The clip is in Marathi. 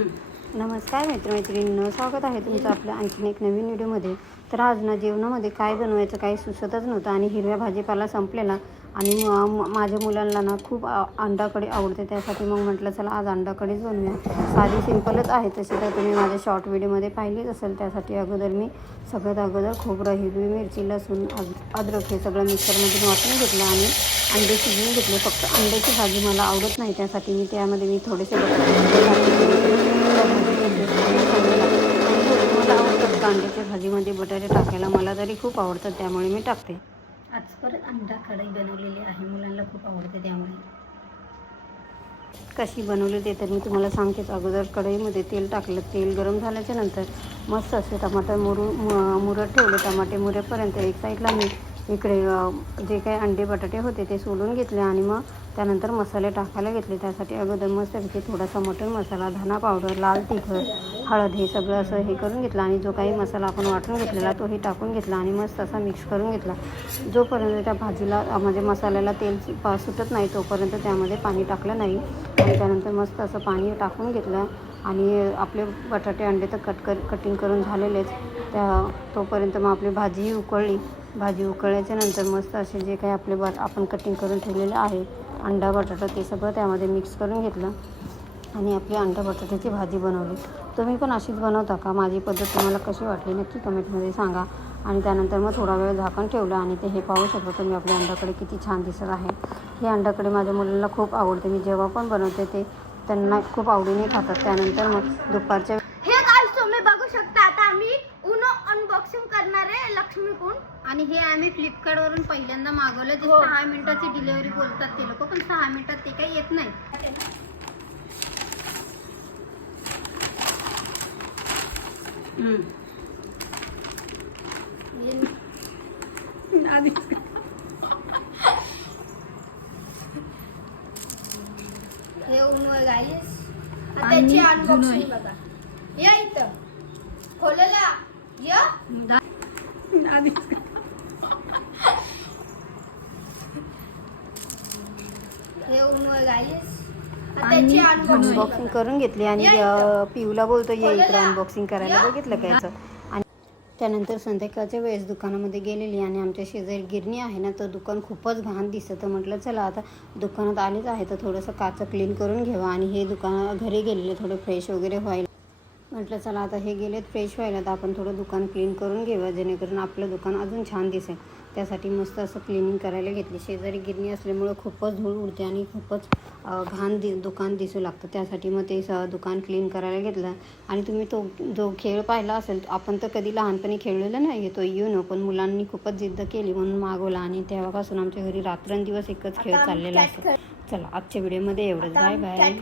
नमस्कार मित्रमैत्रिणींनो, स्वागत आहे तुमचं आपल्या आणखीन एक नवीन व्हिडिओमध्ये. तर आज ना जेवणामध्ये काय बनवायचं काही सुचतच नव्हतं आणि हिरव्या भाजीपाला संपलेला आणि माझ्या मुलांना ना खूप अंडा कढी आवडते. त्यासाठी मग म्हटलं चला आज अंडा कढीच बनवूया. साधी सिंपलच आहे तशी, तर तुम्ही माझ्या शॉर्ट व्हिडिओमध्ये पाहिलीच असेल. त्यासाठी अगोदर मी सगळ्यात अगोदर खोबरं, हिरवी मिरची, लसूण, अद्रक हे सगळं मिक्सरमध्ये वाटून घेतलं आणि अंडे शिजवून घेतले. फक्त अंड्याची भाजी मला आवडत नाही, त्यासाठी मी त्यामध्ये मी थोडेसे मला आवडतात कांद्याच्या भाजीमध्ये बटाटे टाकायला, मला तरी खूप आवडतं त्यामुळे मी टाकते. आज परत अंडा कढई बनवलेली आहे, मुलांना खूप आवडते त्यामुळे. कशी बनवली ते तर मी तुम्हाला सांगतेच. अगोदर कढईमध्ये तेल टाकलं. तेल गरम झाल्याच्या नंतर मस्त असे टमाटर मुरत ठेवले. टमाटे मुरेपर्यंत एक साईडला मी इकडे जे काही अंडे बटाटे होते ते सोलून घेतले आणि मग त्यानंतर मसाले टाकायला घेतले. त्यासाठी अगोदर मस्तपैकी थोडासा मटण मसाला, धना पावडर, लाल तिखट, हळद हे सगळं असं हे करून घेतलं आणि जो काही मसाला आपण वाटून घेतलेला तोही टाकून घेतला आणि मस्त असा मिक्स करून घेतला. जोपर्यंत त्या भाजीला म्हणजे मसाल्याला तेल सुटत नाही तोपर्यंत त्यामध्ये पाणी टाकलं नाही आणि त्यानंतर मस्त असं पाणी टाकून घेतलं आणि आपले बटाटे अंडे तर कटिंग करून झालेलेच. तोपर्यंत मग आपली भाजीही उकळली. भाजी उकळल्याच्या नंतर मस्त असे जे काही आपले आपण कटिंग करून ठेवलेलं आहे अंडा बटाटा ते सगळं त्यामध्ये मिक्स करून घेतलं आणि आपली अंडा बटाट्याची भाजी बनवली. तुम्ही पण अशीच बनवता का? माझी पद्धत तुम्हाला कशी वाटली नक्की कमेंटमध्ये सांगा. आणि त्यानंतर मग थोडा वेळ झाकण ठेवलं आणि ते हे पाहू शकतो तुम्ही आपल्या अंड्याकडे किती छान दिसत आहे. हे अंड्याकडे माझ्या मुलांना खूप आवडते. मी जेव्हा पण बनवते ते त्यांना खूप आवडीने खातात. त्यानंतर मग दुपारच्या तुम्ही बघू शकता आता आम्ही उनो अनबॉक्सिंग करणार आहे लक्ष्मीकून. आणि हे आम्ही फ्लिपकार्टवरून पहिल्यांदा मागवलं. जे 6 मिनिटाची डिलिव्हरी बोलतात ते लोक, पण 6 मिनिटात ते काही येत नाही. हे उनो गाईस त्याची अनबॉक्सिंग बघा. या इथं खोलला या हे उनो गाईस त्याची अनबॉक्सिंग करून घेतली आणि पिऊला बोलतो ये इकडे अनबॉक्सिंग करायला. बघितलं का याचं. आणि त्यानंतर संध्याकाळच्या वेळेस दुकानामध्ये गेलेली आणि आमच्या शेजारी गिरणी आहे ना, तर दुकान खूपच घाण दिसतं. तर म्हटलं चला आता दुकानात आलेच आहे तर थोडंसं काचं क्लीन करून घ्यावं. आणि हे दुकान घरी गेलेले थोडे फ्रेश वगैरे व्हायला. म्हटलं चला आता हे गेलेत फ्रेश व्हायला तर आपण थोडं दुकान क्लीन करून घेऊया जेणेकरून आपलं दुकान अजून छान दिसेल. त्यासाठी मस्त असं क्लिनिंग करायला घेतली. शेजारी गिरणी असल्यामुळं खूपच धूळ उडते आणि खूपच घाण दुकान दिसू लागतं. त्यासाठी मग ते दुकान क्लीन करायला घेतलं. आणि तुम्ही तो जो खेळ पाहिला असेल, आपण तर कधी लहानपणी खेळलेला नाही तो युनो, पण मुलांनी खूपच जिद्द केली म्हणून मागवला आणि तेव्हापासून आमच्या घरी रात्रंदिवस एकच खेळ चाललेला असतो. चला आजच्या व्हिडिओमध्ये एवढंच. Bye bye.